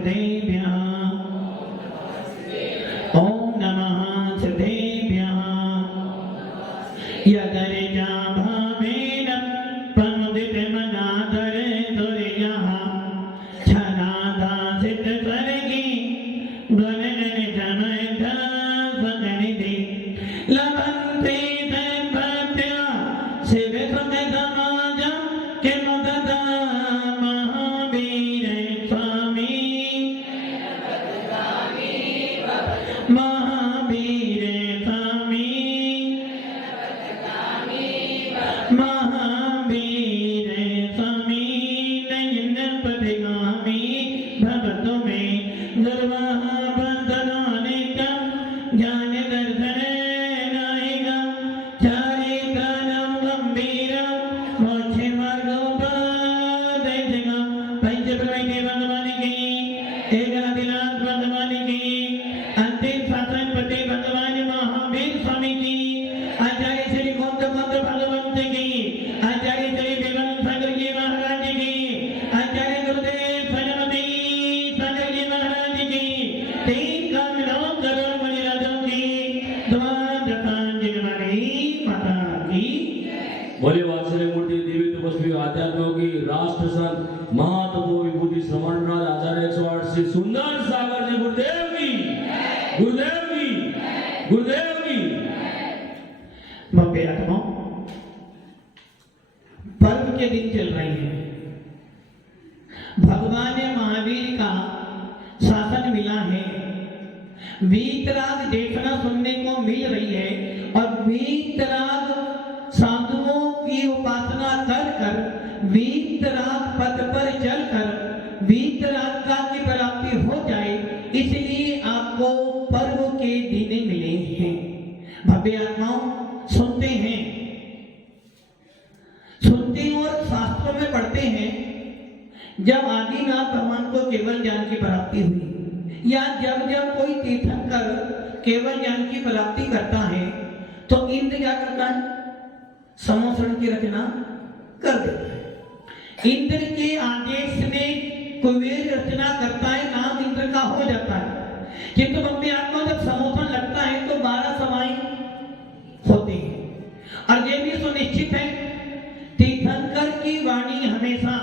वासुदेव्याय ओम नमः वासुदेव्याय यदर्जा भावेन प्रमुदितमनादरे दुर्यः छनादासित स्वर्गे ध्वनिनिधमधा स्वनिधि लभन्ते तद्भक्त्या शिवसुखसमाजं किमुदता महावीर स्वामी महावीर स्वामी महावीर स्वामी नयन पथिगामी भवतु मे दुर्वाह बंधनानिकं ज्ञान दर्शनेनायिकं चारित्राणं गंभीरं मोक्षे मार्गोपदेशकं पंचप्रवैते भगवान की एकनाथनाथ भगवान की अंतिम शासनपति भगवान महावीर स्वामी की आचार्य श्री गौतम भगवंत की आचार्य श्री विवेक सागर जी महाराज की आचार्य गुरुदेव सरस्वती सागर जी महाराज की तीन करोड़ मणिराजों की द्वादशांजलि वाली माता की बोले वात्सल्य मूर्ति देवी तपस्वी आध्यात्म की राष्ट्र संत महातपो विभूति श्रवणराज आचार्य 108 श्री सुंदर सागर जी गुरुदेव की गुरुदेव की गुरुदेव की भव्य आत्माओं पर्व के दिन चल रहे हैं। भगवान महावीर का शासन मिला है, वीतराग देखना सुनने को मिल रही है और वीतराग साधुओं की उपासना कर कर वीतराग पद पर चलकर वीतराग का की प्राप्ति हो जाए, इसलिए आपको पर्व के दिन मिले हैं। भव्य आत्माओं सुनते हैं और शास्त्रों में पढ़ते हैं, जब आदिनाथ भगवान को केवल ज्ञान की प्राप्ति हुई या जब जब कोई तीर्थंकर केवल ज्ञान की प्राप्ति करता है तो इंद्र क्या करता है? समोसरण की रचना कर देता है। इंद्र के आदेश में कुबेर रचना करता है, नाम इंद्र का हो जाता है। किंतु अपने आत्मा जब समोसन लगता है तो 12 समाएं होती है और ये भी सुनिश्चित है तीर्थंकर की वाणी हमेशा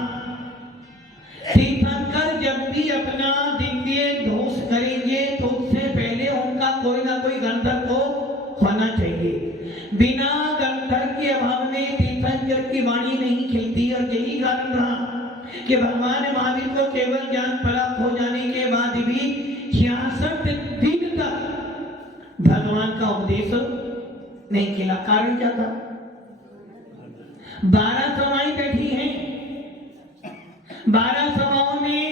तीर्थंकर जब भी अपना दिव्य दोष करेंगे तो उससे पहले उनका कोई ना कोई गंधर्व को होना चाहिए। बिना गंधर्व के अभाव में तीर्थंकर की वाणी नहीं खिलती और यही कारण रहा कि भगवान महावीर को केवल ज्ञान प्राप्त हो जाने के बाद भी 66 दिन तक भगवान का उपदेश नहीं किया। कारण क्या था? 12 सभाएं बैठी हैं, 12 सभाओं में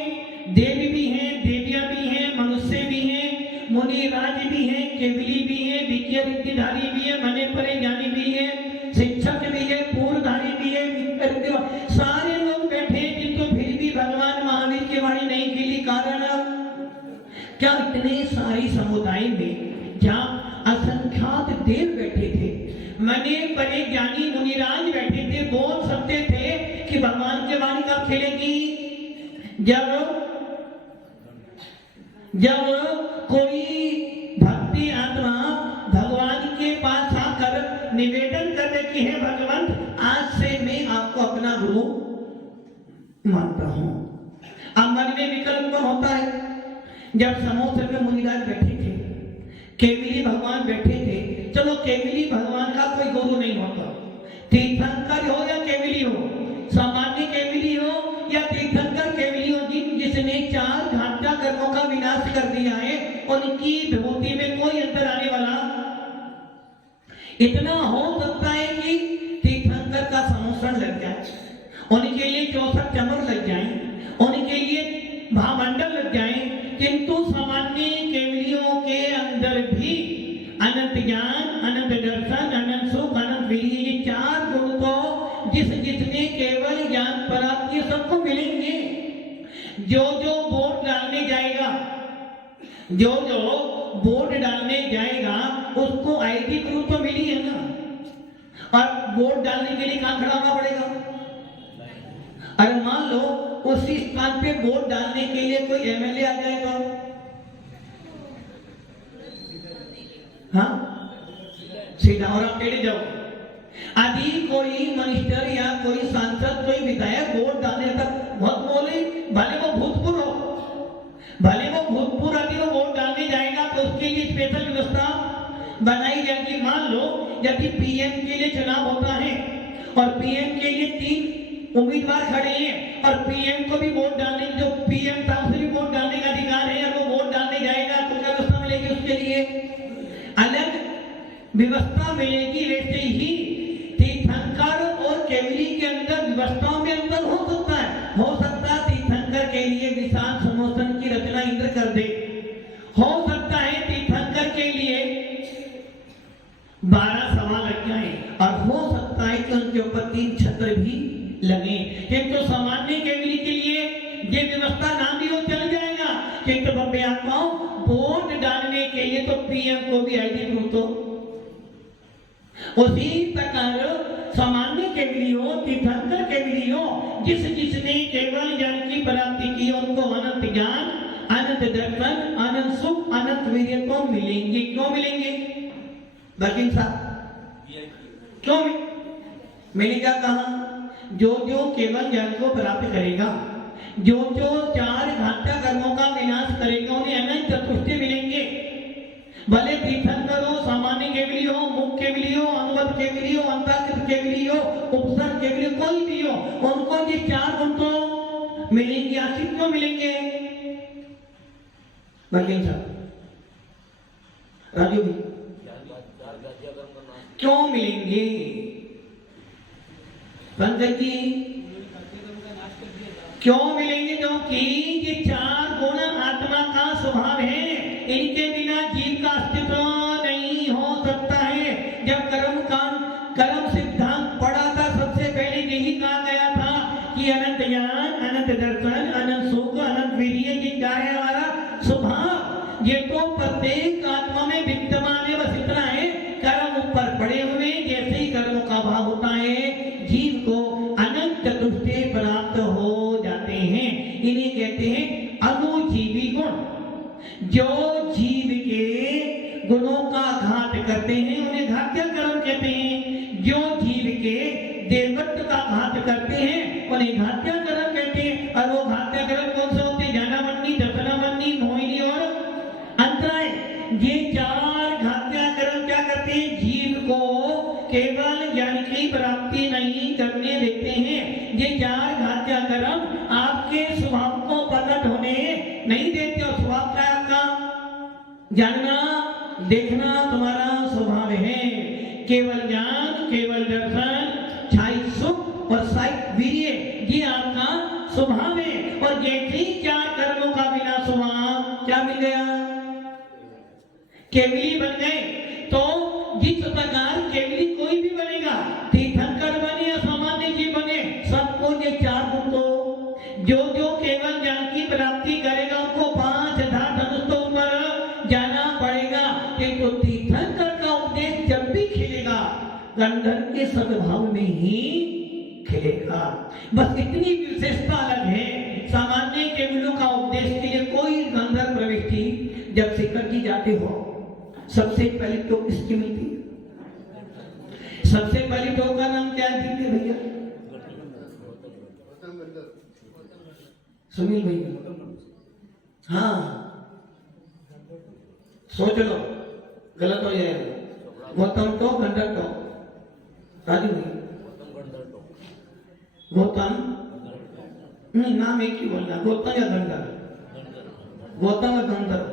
देवी भी हैं, देवियां भी हैं, मनुष्य भी हैं, मुनि राज भी हैं, केवली भी हैं, विज्ञ रिद्धिधारी भी है, मने परे ज्ञानी भी है, शिक्षक भी है, पूर्वधारी भी है, सारे लोग बैठे हैं, किंतु फिर भी भगवान महावीर की वाणी नहीं खिली। कारण क्या? इतने सारी समुदाय में जहाँ असंख्यात देव बैठे थे, मने परे ज्ञानी मुनिराज बैठे थे, बोल सकते थे कि भगवान की वाणी कब खिलेगी? जब कोई भक्ति आत्मा भगवान के पास आकर निवेदन करे कि हे भगवंत, आज से मैं आपको अपना गुरु मानता हूं। अब मन में विकल्प होता है। जब समोसर में मुनिराज बैठे थे, केवली भगवान बैठे थे, चलो केवली भगवान का कोई गुरु नहीं होता, तीर्थंकर हो या केवली हो, सामान्य केवली हो या तीर्थंकर केवली हो, जिसने 4 घाटा कर्मों का विनाश कर दिया है, उनकी विभूति में कोई अंतर आने वाला इतना हो सकता है कि तीर्थंकर का समोसन लग जाए, उनके लिए 64 चमर लग जाए, उनके लिए भामंडल लग जाए, किंतु सामान्य केवलियों के अंदर भी अनंत ज्ञान, अनंत दर्शन, अनंत सुख, अनंत विधि, ये 4 गुण तो जिसने केवल ज्ञान प्राप्त किया सबको मिलेंगे। जो वोट डालने जाएगा, जो वोट डालने जाएगा उसको आईडी प्रूफ तो मिली है ना, और वोट डालने के लिए कहां खड़ा होना पड़ेगा? अरे मान लो उसी स्थान पे वोट डालने के लिए कोई एमएलए आ जाए तो, हाँ सीधा, और आप टेढ़े जाओ। यदि कोई मिनिस्टर या कोई सांसद कोई विधायक वोट डालने तक बहुत बोले, भले वो भूतपूर्व हो, भले वो भूतपूर्व यदि वो वोट डालने जाएगा तो उसके लिए स्पेशल व्यवस्था बनाई जाएगी। मान लो यदि पीएम के लिए चुनाव होता है और पीएम के लिए 3 उम्मीदवार खड़े हैं और पीएम को भी वोट डालने, जो पीएम था उसे भी वोट डालने का अधिकार है और वो वोट डालने जाएगा तो क्या व्यवस्था मिलेगी? उसके लिए अलग व्यवस्था मिलेगी। वैसे ही तीर्थंकर और केवली के अंदर व्यवस्थाओं में अंतर हो सकता है। हो सकता है तीर्थंकर के लिए विशाल समोसन की रचना इंद्र कर दे, हो सकता है तीर्थंकर के लिए 12 सवा लग जाए, और हो सकता है कि उनके ऊपर 3 छत्र भी लगे। किंतु तो सामान्य केवली के लिए ये व्यवस्था ना भी हो चल जाएगा, किंतु बब्बे आत्माओं वोट डालने के लिए तो पीएम को भी आईडी प्रूफ तो उसी प्रकार सामान्य केवलियों, तीर्थंकर केवलियों, जिसने केवल ज्ञान की प्राप्ति की उनको अनंत ज्ञान, अनंत दर्शन, अनंत सुख, अनंत वीर्य तो मिलेंगे। क्यों मिलेंगे बर्किन साहब? क्यों? मैंने क्या कहा? जो जो केवल ज्ञान को प्राप्त करेगा, जो जो 4 घातक कर्मों का विनाश करेगा, उन्हें अनंत चतुष्टय मिलेंगे। भले तीर्थंकर हो, सामान्य केवली हो, मुख केवली हो, अनुभव केवली हो, अंतर्गत केवली हो, उपसर्ग केवली, कोई भी हो, उनको ये 4 गुण तो मिलेंगे। आखिर क्यों मिलेंगे बर्किन साहब, राजू भी क्यों मिलेंगे? पंकज जी क्यों मिलेंगे? क्योंकि ये 4 गुण आत्मा का स्वभाव है, इनके बिना जीव का अस्तित्व नहीं हो सकता है। जब कर्म सिद्धांत पढ़ा था सबसे पहले यही कहा गया था कि अनंत ज्ञान, अनंत दर्शन, अनंत सुख, अनंत वीर्य, ये क्या है हमारा स्वभाव। ये तो प्रत्येक आत्मा में विद्यमान है, बस इतना है। कर्म ऊपर पड़े हुए, जैसे ही कर्मों का भाव होता है जीव को अनंत चतुष्टय प्राप्त हो जाते हैं। इन्हें कहते हैं अनुजीवी गुण। जो जीव के गुणों का घात करते हैं उन्हें घात्य कर्म कहते हैं। जो जीव के देवत्व का घात करते हैं उन्हें घात्य कर्म कहते हैं। और वो घात्य कर्म कौन से होते हैं? ज्ञानावन्नी, दर्शनावन्नी, मोहिनी और अंतराय। ये 4 घात्य कर्म क्या करते हैं? जीव को केवल ज्ञान की प्राप्ति नहीं करने देते हैं। ये 4 घात्य कर्म आपके स्वभाव को प्रकट होने नहीं देते। और स्वभाव क्या है आपका? जानना, देखना तुम्हारा स्वभाव है। केवल ज्ञान, केवल दर्शन, छाई सुख और साई वीर्य, ये आपका स्वभाव है। और जैसे ही 4 कर्मों का बिना स्वभाव क्या मिल गया? केवली बन गए। तो जिस प्रकार केवली कोई भी बनेगा, तीर्थंकर बने या सामान्य जीव बने, सबको ये 4 गुण तो जो जो केवल ज्ञान की प्राप्ति करेगा उनको 5 धनुष तो ऊपर जाना पड़ेगा। किंतु तीर्थंकर का उपदेश जब भी खिलेगा गंधर्व के सद्भाव में ही खिलेगा। बस इतनी विशेषता अलग है। सामान्य केवलों का उपदेश के लिए कोई गंधर्व प्रविष्टि जब शिखर जी जाते हो, सबसे पहले तो किसकी मिलती है? सबसे पहले तो का नाम क्या है भैया? सुनील भैया, हाँ सोच लो, गलत हो जाएगा। गौतम तो गंधर्व तो, राजू भैया गौतम नहीं, नाम एक ही बोलना, गौतम या गंधर्व? गौतम या गंधर्व?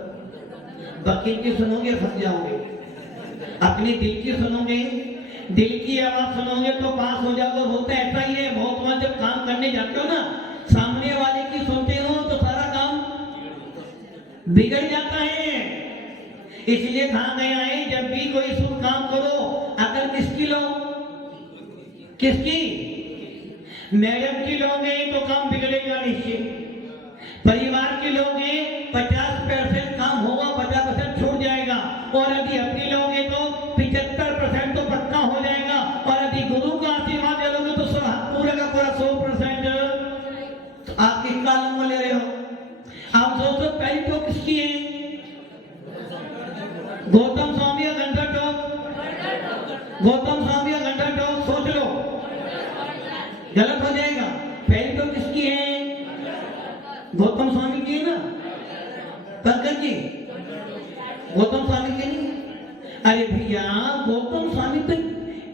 बाकी की सुनोगे फंस जाओगे। अपनी दिल की सुनोगे, दिल की आवाज सुनोगे तो पास हो जाओगे। होता ऐसा ही है, बहुत बार जब काम करने जाते हो ना, सामने वाले की सुनते हो तो सारा काम बिगड़ जाता है। इसलिए कहा गया है जब भी कोई शुभ काम करो, अकल किसकी लो? किसकी? मैडम की लोगे तो काम बिगड़ेगा निश्चित। परिवार के लोगे 50% काम होगा, 50% छूट जाएगा। और यदि अपनी लोगे तो 75% तो पक्का हो जाएगा। और यदि गुरु का आशीर्वाद लोगे तो पूरा का पूरा 100% आप सोचो पहली टोक किसकी है? गौतम स्वामी या घंटा टोक? गौतम स्वामी या घंटा टोक? सोच लो, गलत हो जाएगा। पहली टोक किसकी है? गौतम स्वामी की है ना? पंकज जी, गौतम स्वामी की नहीं? अरे भैया, गौतम स्वामी तो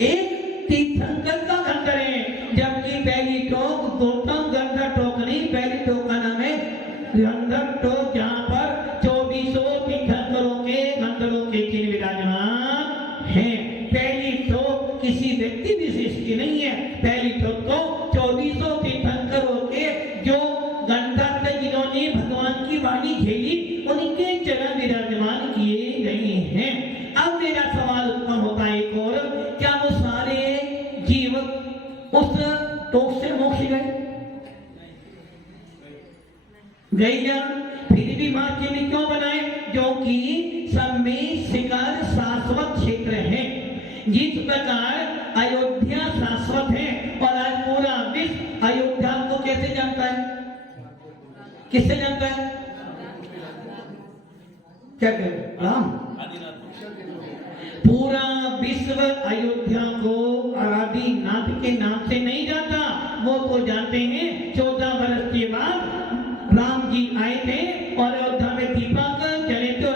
एक तीर्थंकर का घंटर है, जबकि पहली टोक गौतम घंटा टोक नहीं, पहली टोक का नाम है घंटर टोक, जहां पर 2400 तीर्थंकरों के घंटरों के चिन्ह विराजमान हैं। पहली टोक किसी व्यक्ति विशेष की नहीं है, पहली टोक तो 2400 तीर्थंकरों के जो घंटर थे, जिन्होंने भगवान की वाणी झेली, उनके चरण विराजमान किए गए हैं। अब मेरा सवाल उत्पन्न होता है एक और, क्या वो सारे जीव उस टोक से मोक्ष गए? या फिर भी मां के लिए क्यों बनाए? जो कि सब में शिकार शाश्वत क्षेत्र है। जिस प्रकार अयोध्या शाश्वत है और आज पूरा विश्व अयोध्या को कैसे जानता है? किससे जानता है? क्या कह रहे? राम। पूरा विश्व अयोध्या को आदिनाथ के नाम से नहीं जानता, वो तो जानते हैं 14 वर्ष के बाद राम जी आए थे और अयोध्या में दीपक जले। तो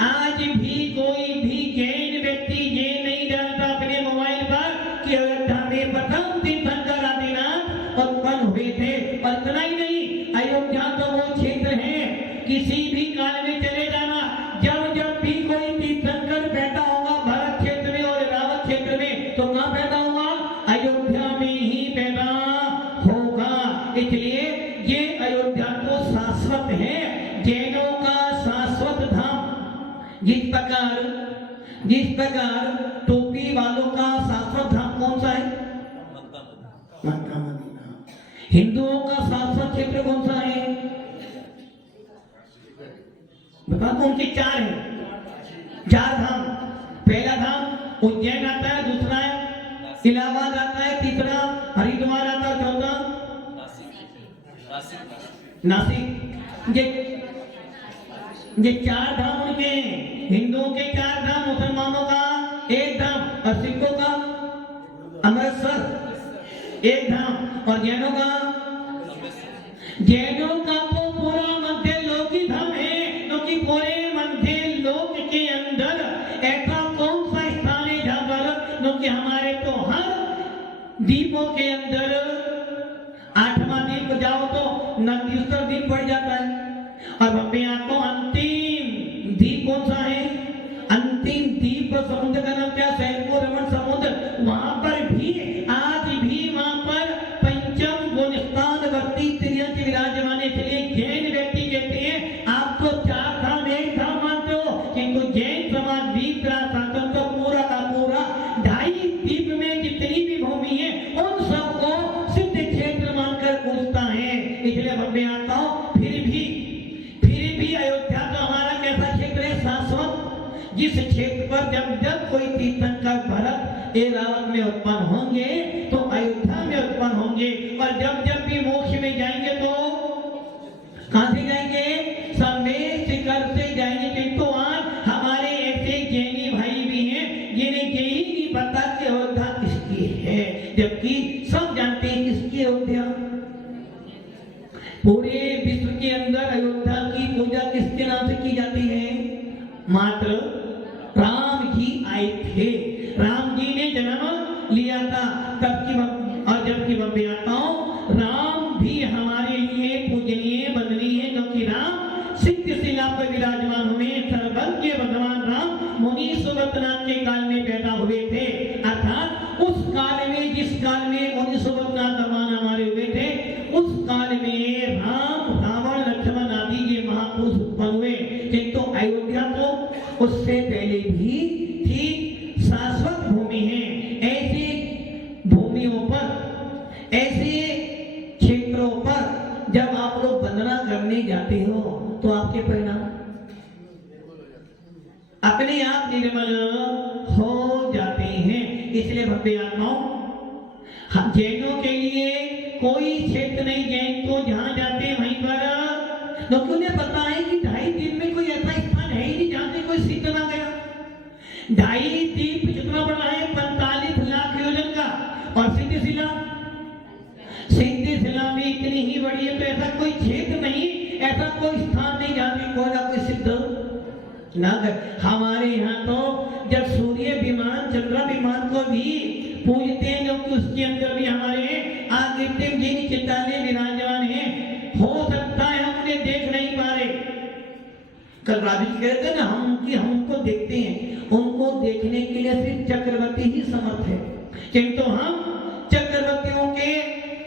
आज भी कोई भी जैन व्यक्ति ये नहीं जानता अपने मोबाइल पर कि अयोध्या में प्रथम तीर्थंकर आदिनाथ उत्पन्न हुए थे। और इतना ही नहीं, अयोध्या तो वो क्षेत्र है, किसी भी काल में चले जाना, जब जब भी कोई तीर्थंकर पैदा होगा भरत क्षेत्र में और रावत क्षेत्र में, तो कहां पैदा होगा? अयोध्या में ही पैदा होगा। इसलिए ये अयोध्या तो शाश्वत है, जैनों का शाश्वत धाम। जिस प्रकार टोपी वालों का शाश्वत धाम कौन सा है? Mecca Medina. हिंदुओं का शाश्वत क्षेत्र कौन सा है? बता दो, उनके 4 हैं, 4 धाम। पहला धाम उज्जैन आता है, दूसरा है इलाहाबाद आता है, तीसरा हरिद्वार आता है, चौथा नासिक। ये 4 धाम उनके हैं। हिंदुओं के 4 धाम, मुसलमानों का 1 धाम और सिखों का अमृतसर 1 धाम और जैनों का तो पूरा मध्य लोक ही धाम है। क्योंकि पूरे मध्य लोक के अंदर ऐसा कौन सा स्थान है जहां पर, क्योंकि हमारे तो हर दीपों के अंदर 8वां दीप जाओ तो नंदीश्वर दीप पड़ जाता है। और बम्बे आपको अंतिम दीप कौन सा है? अंतिम दीप समुद्र का नाम क्या? सैनको रमण समुद्र। वहां पर भी आज भी वहां पर पंचम गुण स्थान वर्ती त्रियंच विराजमान। इसलिए जैन व्यक्ति कहते हैं आप तो 4 धाम 1 धाम मानते हो, किंतु जैन समाज वीतरा शासन तो पूरा का पूरा 2.5 दीप में जितनी भी भूमि है उन सबको सिद्ध क्षेत्र मानकर पूछता है। इसलिए बम्बे आता हूं, फिर भी अयोध्या तो हमारा कैसा क्षेत्र है? शाश्वत। जिस क्षेत्र पर जब कोई तीर्थंकर भरत ए रावत में उत्पन्न होंगे तो अयोध्या में उत्पन्न होंगे, और जब भी मोक्ष में जाएंगे तो कहां से जाएंगे? समेत शिखर से जाएंगे। किंतु आज हमारे ऐसे जैनी भाई भी हैं जिन्हें यही नहीं पता कि अयोध्या किसकी है, जबकि सब जानते हैं किसकी अयोध्या। पूरे विश्व के अंदर अयोध्या की पूजा किसके नाम से की जाती है? मात्र राम जी आए थे, राम जी ने जन्म लिया था तब की। और जबकि बम्बे आता हूं, राम भी हमारे लिए पूजनीय बंदनीय है, क्योंकि राम सिद्ध शिला पर विराजमान हुए। सर्वज्ञ भगवान राम मुनि सुबतनाथ के काल में पैदा हुए थे, अर्थात उस काल में जिस काल में मुनि सुबतनाथ भगवान हमारे हुए थे, उस काल में राम रावण लक्ष्मण आदि ये महापुरुष उत्पन्न हुए। किंतु अयोध्या तो उससे पहले भी थी, शाश्वत भूमि है। ऐसे भूमियों पर, ऐसे क्षेत्रों पर जब आप लोग वंदना करने जाते हो तो आपके परिणाम अपने आप निर्मल हो जाते हैं। इसलिए भक्ति आत्माओं, जैनों के लिए कोई क्षेत्र नहीं, जैन तो जहां जाते हैं वहीं पर क्योंकि उन्हें पता है कि 2.5 दिन में कोई ऐसा स्थान है ही नहीं जहां से कोई सिद्ध ना गया। 2.5 दीप कितना बड़ा है? 45 लाख योजन का। और सिद्ध शिला भी इतनी ही बड़ी है। तो ऐसा कोई क्षेत्र नहीं, ऐसा कोई स्थान नहीं जहां भी कोई ना कोई सिद्ध ना गए। हमारे यहाँ तो जब सूर्य विमान चंद्र विमान को भी पूजते हैं, क्योंकि उसके अंदर भी हमारे आकृतिम जी चिताले विराजमान है। हो सकता है हम उन्हें देख नहीं पा रहे। कल राजू कहते ना, हमको देखते हैं, उनको देखने के लिए सिर्फ चक्रवर्ती ही समर्थ है। किंतु हम चक्रवर्तियों के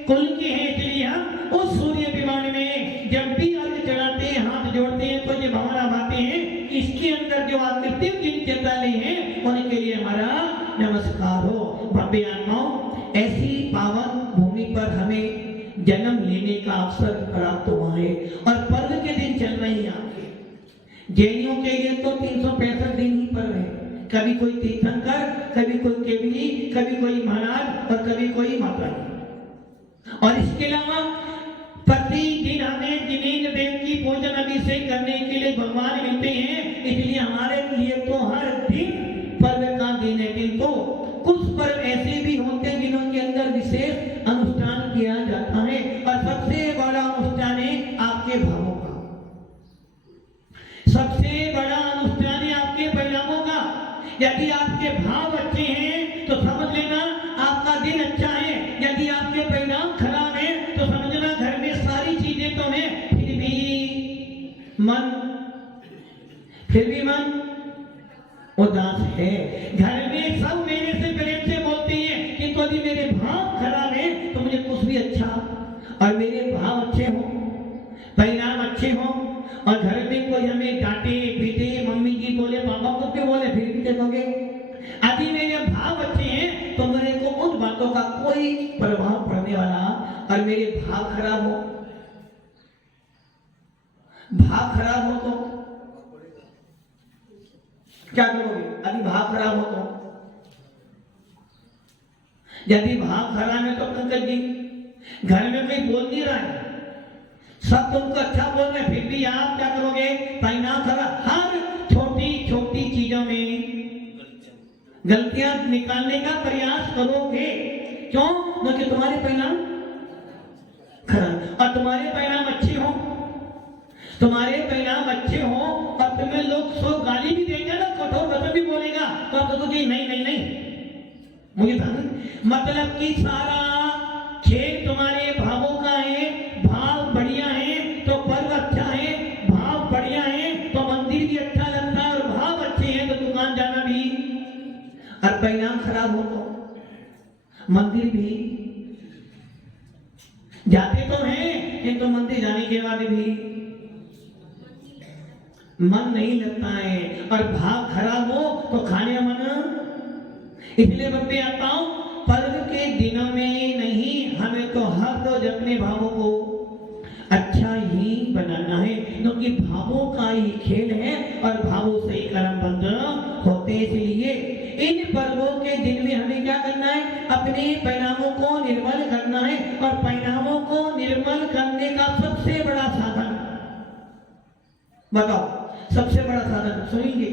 कुल के हैं, इसलिए हम उस सूर्य विमान में जब भी अर्घ चढ़ाते हैं, हाथ जोड़ते हैं, तो ये भावना भाते हैं इसके अंदर जो आकृतिम जिन चिताले हैं उनके लिए हमारा नमस्कार हो। भव्य आत्माओं, ऐसी पावन भूमि पर हमें जन्म लेने का अवसर प्राप्त हुआ है और पर्व के दिन चल रहे हैं आपके। जैनियों के लिए तो 365 दिन ही पर्व है। कभी कोई तीर्थंकर, कभी कोई केवली, कभी कोई महाराज और कभी कोई माता जी। और इसके अलावा प्रतिदिन हमें जिनेन्द्र देव की पूजन अभिषेक करने के लिए भगवान मिलते हैं। इसलिए हमारे लिए तो हर दिन पर्व का दिन है। दिन तो कुछ पर्व ऐसे भी होते हैं जिनके अंदर विशेष अनुष्ठान किया जाता है, और सबसे बड़ा अनुष्ठान है आपके भावों का। सबसे बड़ा अनुष्ठान है आपके परिणामों का। यदि आपके भाव अच्छे हैं तो समझ लेना आपका दिन अच्छा है। यदि आपके परिणाम खराब है तो समझना घर में सारी चीजें तो हैं, फिर भी मन उदास है। घर में सब मेरे से प्रेम से बोलते हैं, किंतु यदि मेरे भाव खराब है तो मुझे कुछ भी अच्छा, और मेरे भाव अच्छे हो, परिणाम अच्छे हो, और घर में कोई हमें डांटे पीटे, मम्मी जी बोले, पापा कुछ भी बोले, फिर भी देखोगे यदि मेरे भाव अच्छे हैं तो मेरे को उन बातों का कोई प्रभाव पड़ने वाला, और मेरे भाव खराब हो तो क्या करोगे? यदि भाव खराब हो तो, यदि भाव खराब है तो पंकज जी घर में कोई बोल नहीं रहा है, सब तुमको अच्छा बोल रहे, फिर भी आप क्या करोगे? परिणाम खराब। हर छोटी छोटी चीजों में गलतियां निकालने का प्रयास करोगे। क्यों? क्योंकि तुम्हारे परिणाम खराब, और तुम्हारे परिणाम अच्छे हो, तुम्हारे परिणाम अच्छे हो, और तुम्हें लोग 100 गाली भी देंगे ना, कठोर वचन भी बोलेगा, तो आप कहोगे नहीं मुझे धन। मतलब कि सारा खेल तुम्हारे भावों का है। भाव बढ़िया है तो पर्व अच्छा है, भाव बढ़िया है तो मंदिर भी अच्छा लगता है, और भाव अच्छे हैं तो दुकान जाना भी, और परिणाम खराब हो तो मंदिर भी जाते तो हैं, किंतु मंदिर जाने के बाद भी मन नहीं लगता है, और भाव खराब हो तो खाने का मन। इसलिए बच्चे आता हूं, पर्व के दिनों में नहीं, हमें तो हर रोज अपने भावों को अच्छा ही बनाना है, क्योंकि भावों का ही खेल है और भावों से ही कर्म बंध होते हैं। इसलिए इन पर्वों के दिन में हमें क्या करना है? अपने परिणामों को निर्मल करना है, और परिणामों को निर्मल करने का सबसे बड़ा साधन बताओ, सबसे बड़ा साधन सुनेंगे?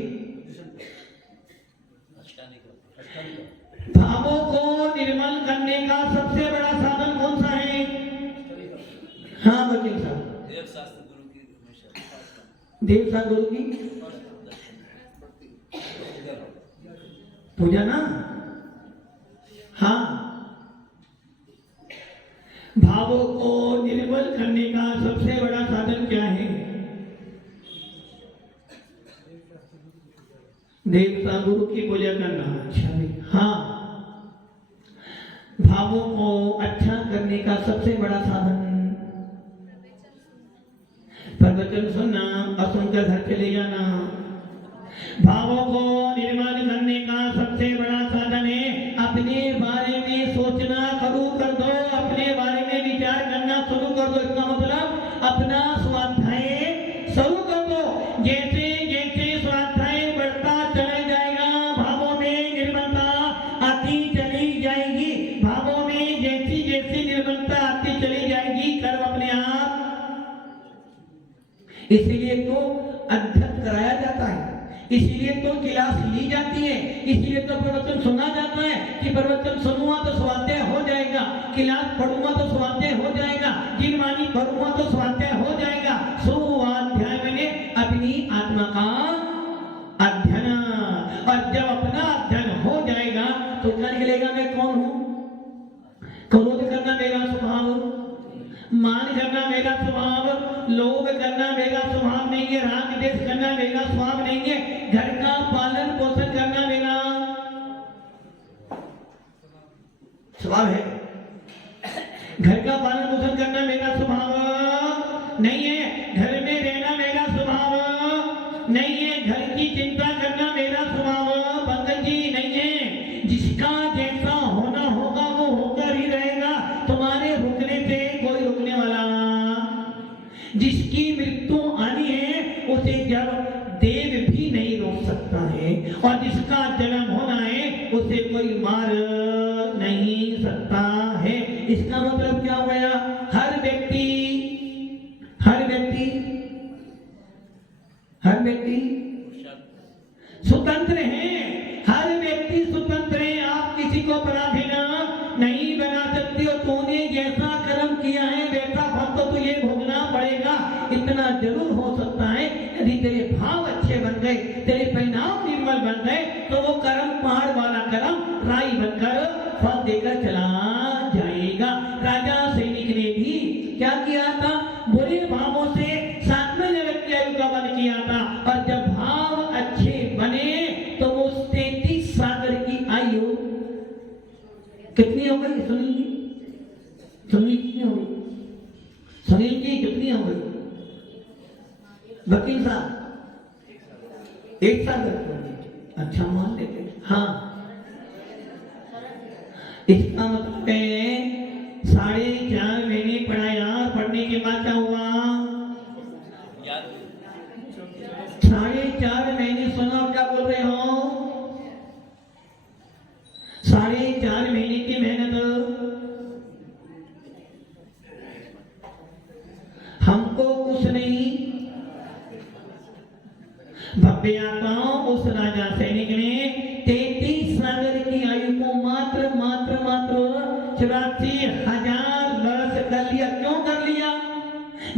भावों को निर्मल करने का सबसे बड़ा साधन कौन सा है? हाँ वकील साहब, देवशास्त्र गुरु की पूजा ना। हाँ, भावों को निर्मल करने का सबसे बड़ा साधन क्या है? देवता गुरु की पूजा करना। अच्छा भी, हाँ, भावों को अच्छा करने का सबसे बड़ा साधन प्रवचन सुनना और सुनकर घर चले जाना। भावों को निर्मल करने का सबसे बड़ा साधन है अपने बारे में सोचना शुरू कर दो, अपने बारे में विचार करना शुरू कर दो। इसका मतलब अपना स्वाध्याय शुरू कर दो। जैसे जैसे स्वाध्याय बढ़ता चला जाएगा, भावों में निर्मलता आती चली जाएगी। भावों में जैसी जैसी निर्मलता आती चली जाएगी, कर्म अपने आप इसीलिए तो अध्ययन कराया जाता है, इसीलिए तो क्लास ली जाती है, इसीलिए तो प्रवचन सुना जाता है कि प्रवचन सुनूंगा तो स्वाध्याय हो जाएगा, क्लास पढ़ूंगा तो स्वाध्याय हो जाएगा, जिनवाणी पढ़ूंगा तो स्वाध्याय हो जाएगा। स्वाध्याय मैंने अपनी आत्मा का अध्ययन, और जब अपना अध्ययन हो जाएगा तो क्या निकलेगा, मैं कौन हूं। क्रोध करना मेरा स्वभाव, मान करना मेरा स्वभाव, लोभ करना मेरा स्वभाव नहीं है, राग द्वेष करना मेरा स्वभाव नहीं है, घर का पालन पोषण करना मेरा स्वभाव है, घर का पालन पोषण करना मेरा स्वभाव नहीं है, घर में रहना मेरा स्वभाव नहीं है, घर की चिंता करना मेरा स्वभाव पंकज जी नहीं है। जिसका जैसा होना होगा वो होकर ही रहेगा, तुम्हारे रुकने से कोई रुकने वाला, जिसकी मृत्यु आनी है उसे जब देव भी नहीं रोक सकता है, और जिसका जन्म होना है उसे कोई मार नहीं सकता है। इसका मतलब क्या हो गया, हर व्यक्ति स्वतंत्र है, हर व्यक्ति स्वतंत्र है, आप किसी को पराधीन नहीं बना सकते हो। तूने जैसा कर्म किया है वैसा फल तो तुझे भोगना पड़ेगा। इतना जरूर हो सकता है यदि तेरे भाव अच्छे बन गए, तेरे परिणाम निर्मल बन गए, तो वो कर्म पहाड़ वाला कर्म राई बनकर फल देकर चला जाएगा। राजा सैनिक ने भी क्या किया था, बुरे भावों से 7वें नरक की आयु का वन किया था, और जब भाव अच्छे बने तो वो 33 सागर की आयु कितनी हो गई, सुनील कितनी हो गई, सुनील जी कितनी हो गई, वकील साहब 1 सागर, अच्छा मान लेते, हाँ इसका मतलब है 4.5 महीने पढ़ाया, पढ़ने के बाद क्या हुआ, 4.5 महीने सुना, क्या बोल रहे हो, 4.5 महीने की मेहनत, हमको कुछ नहीं। भव्य आत्माओं, उस राजा सैनिक ने 33 सागर की आयु को मात्र 84,000 वर्ष कर लिया। क्यों कर लिया,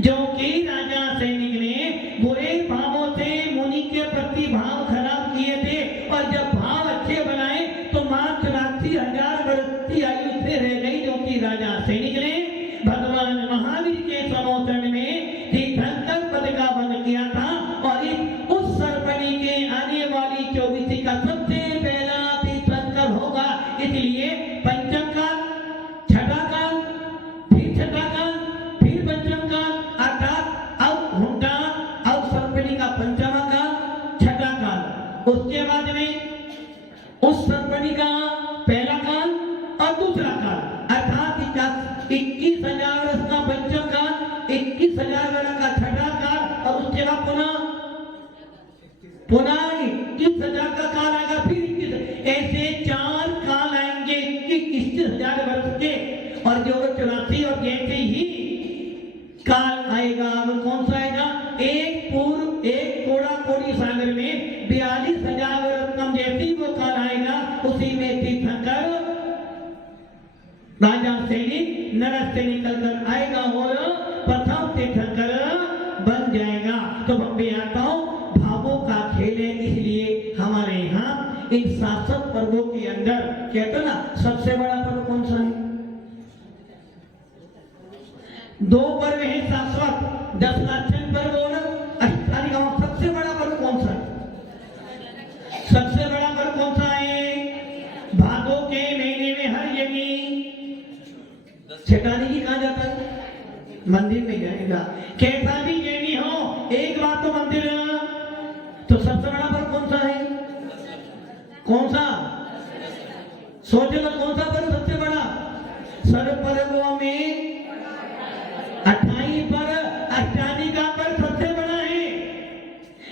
जो कि राजा सैनिक ने बुरे भावों से मुनि के प्रति भाव खराब किए थे, और जब भाव अच्छे बनाए तो मात्र 84,000 वर्ष की आयु से रह गई, जो कि राजा सैनिक ने भगवान महावीर के समोषण में तीर्थंकर पद का वन किया था। और उस सरपणी के आने वाली 24 का सबसे पहला तीर्थंकर होगा। इसलिए पंचम काल, छठा काल, फिर छठा काल, फिर पंचम काल, अर्थात अब घुंटा, अब सरपणी का पंचमा काल, छठा काल, उसके बाद में उस सरपणी का पहला काल और दूसरा काल, अर्थात 21,000 वर्ष का पंचम काल, 21,000 वर्ष का छठा काल, और उसके बाद पुनः 21,000 का काल आएगा, फिर 21, ऐसे 4 काल आएंगे 21,000 वर्ष के। और जो 84 और जैसे ही काल आएगा, वो कौन सा आएगा, एक पूर्व एक कोड़ा कोड़ी सागर में 42,000 वर्ष कम, जैसे ही वो काल आएगा उसी में तीर्थंकर राजा सैनिक नरक से निकलकर आएगा और प्रथम तीर्थंकर बन जाएगा। तो भव्य आत्माओं, भावों का खेल है, इसलिए हमारे यहाँ इन शासक पर्वों के अंदर कहते ना, सबसे बड़ा पर्व कौन सा है, 2 पर्व है शाश्वत, 10 लाक्षण पर्व और अष्टाधिक। सबसे बड़ा पर्व कौन सा है, सबसे बड़ा पर्व कौन सा है, भादों के महीने में हर यज्ञ छेटानी जी कहाँ जाता है, मंदिर में जाएगा। कैसा भी यज्ञ हो, एक बार तो मंदिर। तो सबसे बड़ा पर्व कौन सा है, कौन सा, सोच लो कौन सा पर्व सबसे बड़ा। सर्व पर्वों में 28 पर्व, अष्टादशी का पर्व सबसे बड़ा है,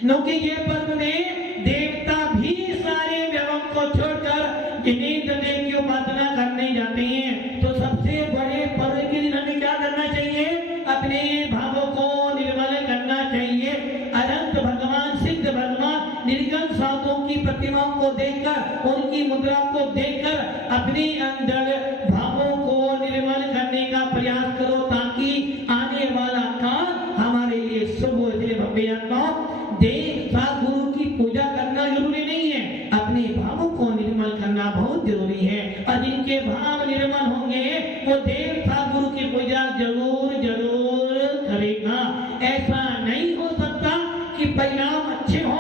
क्योंकि ये पर्व में देवता भी सारे व्यवों को छोड़कर जिनेन्द्र देव की उपासना करने जाते हैं। तो सबसे बड़े पर्व के दिन हमें क्या करना चाहिए, अपने भावों को निर्मल करना चाहिए। प्रतिमाओं को देखकर, उनकी मुद्रा को देखकर अपने अंदर भावों को निर्मल करने का प्रयास करो, ताकि आने वाला काल हमारे लिए शुभ हो। इसलिए भव्य आत्माओं, देव साथ गुरु की पूजा करना जरूरी नहीं है, अपने भावों को निर्मल करना बहुत जरूरी है। और जिनके भाव निर्मल होंगे वो देव साथ गुरु की पूजा जरूर जरूर करेगा। ऐसा नहीं हो सकता कि परिणाम अच्छे हो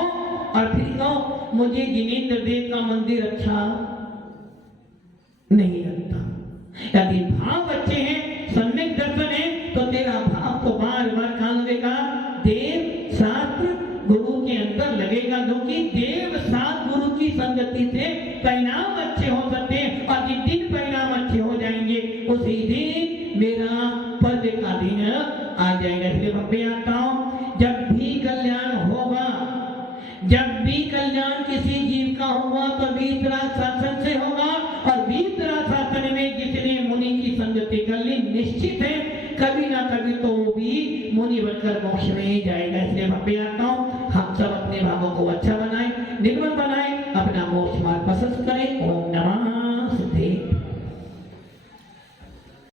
और फिर कहो मुझे जिनेंद्र देव का मंदिर अच्छा नहीं लगता। यदि भाव अच्छे हैं, सम्यक दर्शन है, तो तेरा भाव तो बार बार कहां लगेगा? देव शास्त्र गुरु के अंदर लगेगा, क्योंकि देव शास्त्र गुरु की संगति से परिणाम अच्छे हो सकते हैं। और जिस दिन परिणाम अच्छे हो जाएंगे उसी दिन मेरा पर्दे का दिन आ जाएगा। इसलिए भव्य आत्माओं, जब भी कल्याण होगा, जब भी कल्याण किसी जीव का होगा तो वीतराग शासन से होगा। और वीतराग शासन में जितने मुनि की संगति कर ली, निश्चित है कभी ना कभी तो वो भी मुनि बनकर मोक्ष में ही जाएगा। इसलिए भव्य आत्माओं, हम सब अपने भावों को अच्छा बनाएं, निर्मल